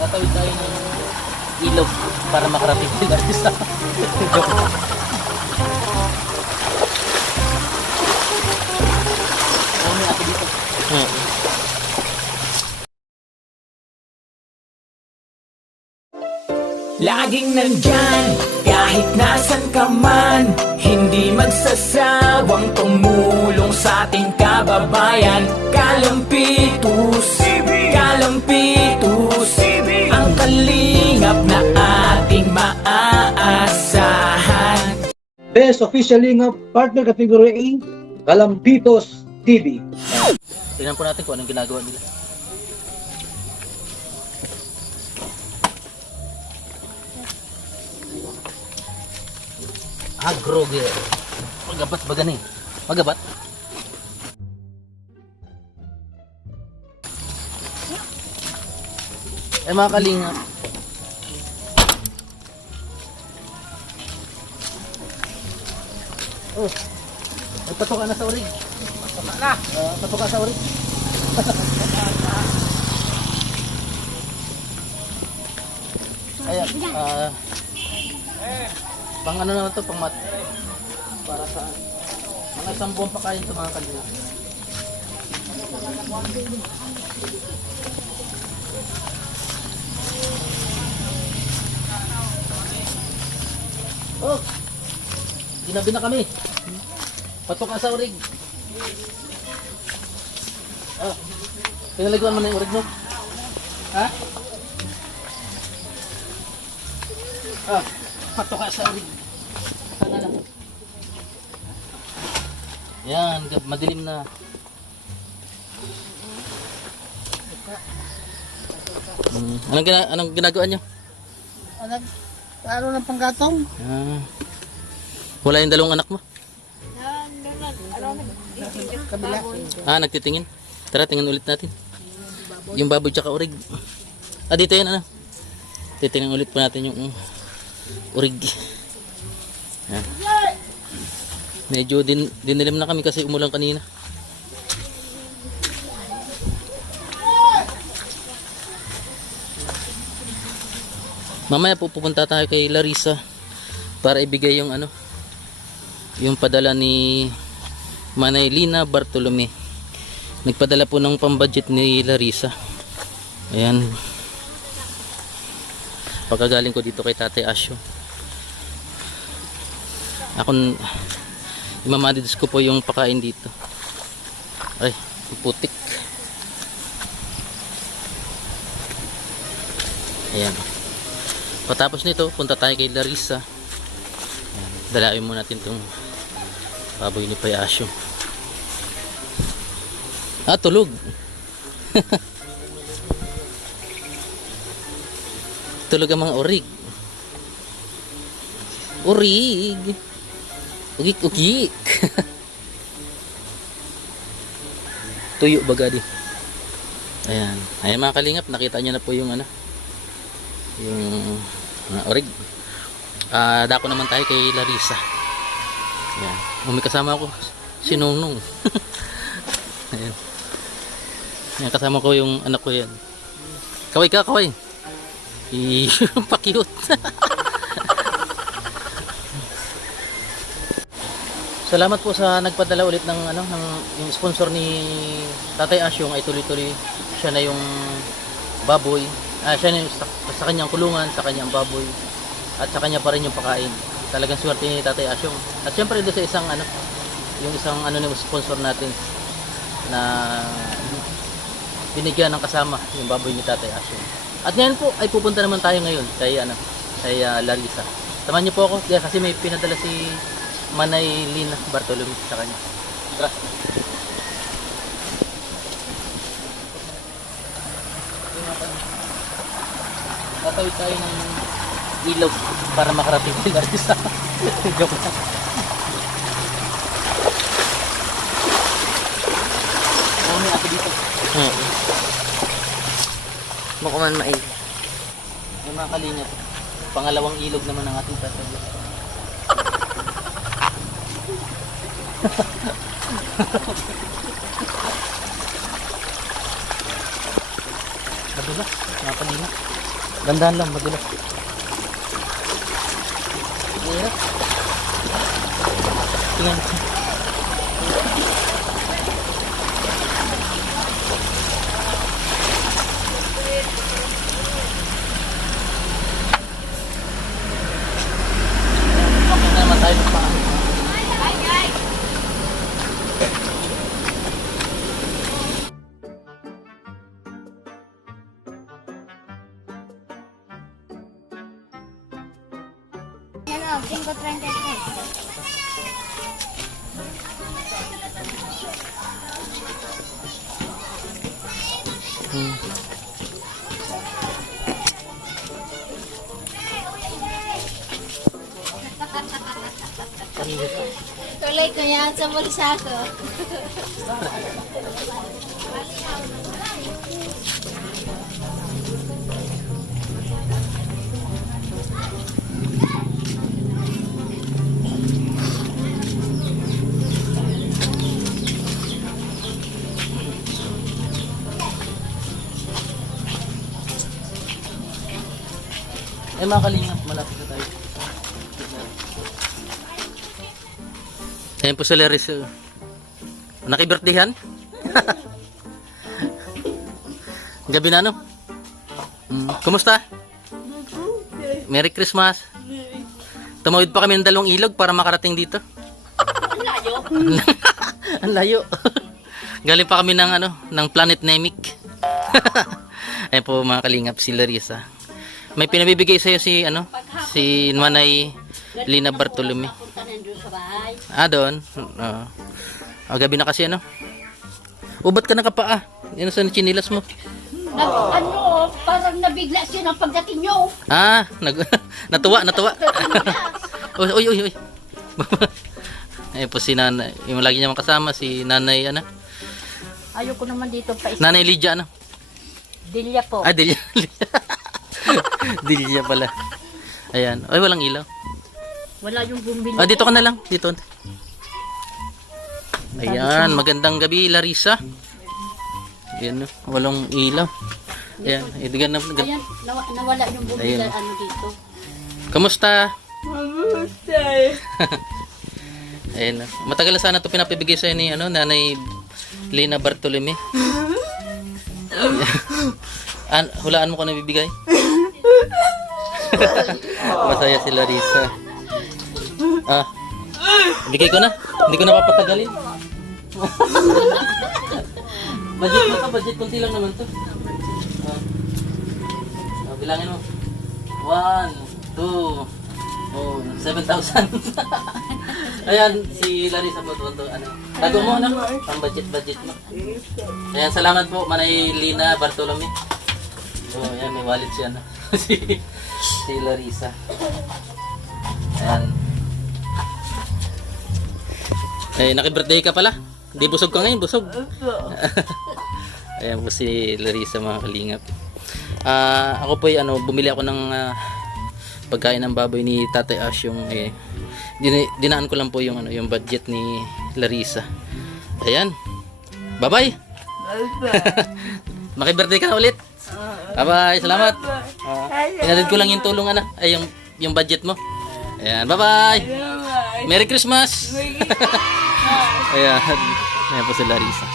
Tatawid tayo ng ilog para makarating sila sa Kami ako dito. Laging nandyan, kahit nasan ka man, hindi magsasawang tumulong sa ating kababayan. Kalampitus, Kalampitus, ang kalingap na ating maaasahan. Best official lingap partner category A, Kalampitos TV. Tingnan po natin kung anong ginagawa nila. Agroge. Magabat ba gani? Magabat? Mga kalingap. Oh. Nagpatuka na sa urig. Patuka na. Patuka sa urig. Kaya, pang ano naman to, pang mat. Para sa mga isang buwan pa kain sa mga kalingap. Oh! Ginabi na kami. Patok na sa urig. Ah, pinaliguan mo na yung urig mo. Ha? Ah, patok ka sa urig. Sana na. Yan, madilim na. Anong ginagawa nyo? Ano ng panggatong? Wala yung dalawang anak mo? Kabila. Nagtitingin. Tara, tingin ulit natin. Yung baboy tsaka urig. Dito yan, ano? Titingnan ulit po natin yung urig. Yan. Medyo dinilim na kami kasi umulan kanina. Mamaya pupunta tayo kay Larissa para ibigay yung yung padala ni Manay Lina Bartolome. Nagpadala po ng pambudget ni Larissa. Ayan. Pagkagaling ko dito kay Tatay Asyo. Ako imamadidis ko po yung pakain dito. Ay, putik. Ayan. Patapos nito, punta tayo kay Larissa. Ayan, dalain mo natin itong baboy ni Pay Asyo. Tulog. Tulog ang mga urig. Urig. Ugik-ugik. Tuyo bagadi. Ayan. Ayan mga kalingap, nakita nyo na po yung yung urig. Dako naman tayo kay Larissa. Ayan. May kasama ako si Nongnong. Ayan. Ayan, kasama ko yung anak ko yan. Kaway ka, kaway. Pa-cute. Salamat po sa nagpadala ulit ng yung sponsor ni Tatay Asyong ay tuloy-tuloy siya na yung baboy. Siya na yung sa kanyang kulungan, sa kanyang baboy. At sa kanya pa rin yung pakain. Talagang swerte ni Tatay Asyong. At syempre doon sa isang yung isang yung sponsor natin na binigyan ng kasama yung baboy ni Tatay Asyong. At ngayon po ay pupunta naman tayo ngayon kay Larissa. Samahan niyo po ako kasi may pinadala si Manay Lina Bartolome sa kanya. Tara. Tatawid tayo ng ilog para makarating si Larissa. Joke lang. Kami ako dito. Baka man mail. Yung mga kalingap, pangalawang ilog naman ang ating tatawid. Madulas. Nakalingap. Dandahan lang, madulas. Hirap. Tingnan. Okay na naman tayo ng paan. Yan o, 5.33. Tuloy ko yan sa bulsa ko. Eh mga kalingap, malapit na tayo. Ayan po si Laris. Naki-birthdayhan? Gabi na ano? Kumusta? Merry Christmas. Tumawid pa kami ng 2 ilog para makarating dito. Ang layo. Ang layo. Galing pa kami ng ng Planet Nemic. Ayan po mga kalingap, si Larissa. May pinabibigay sa'yo si si Manay Lina Bartolome. Ah, doon. Gabi na kasi Ba't ka nakapaa? Yan sa chinilas mo. Parang nabigla siya ng pagdating nyo. Ah, natuwa. Uy. Ay po si Nanay. Yung lagi niya kasama si Nanay Ayoko naman dito pa isa. Nanay Lydia Dilya po. Ah, Dilya. Dilya pala. Ayan. Ay, walang ilaw. Wala yung bumili. Ah, dito ka na lang. Dito. Ayan, magandang gabi, Larissa. Ayan, walang ilaw. Ayan, idigan na. Ayan, nawala yung bumili Ayan. dito. Kamusta? Ayan. Matagal na sana ito pinapibigay sa'yo ni Nanay Lina Bartolome. Hulaan mo ko nabibigay? Masaya si Larissa. Bigay ko na. Hindi ko na papatagalin. Budget mo ka, budget konti lang naman to. Bilangin mo. 1, 2, 7,000. Ayan, si Larissa po ito. Tago mo pang budget mo. Ayan, salamat po Manay Lina Bartolome. Ayan, may wallet siya si Larissa. Ayan. Naki-birthday ka pala. Hindi busog ka ngayon, busog. Ayan po si Larissa mga kalingap. Ako po bumili ako ng pagkain ng baboy ni Tatay Ash yung dinaan ko lang po yung yung budget ni Larissa. Ayan. Bye-bye. Maki-birthday ka na ulit. Bye-bye. Salamat. Inalid ko lang yung tulong ay yung budget mo. Ayan, bye-bye. Merry Christmas. Ayan. Ayan po si Larissa.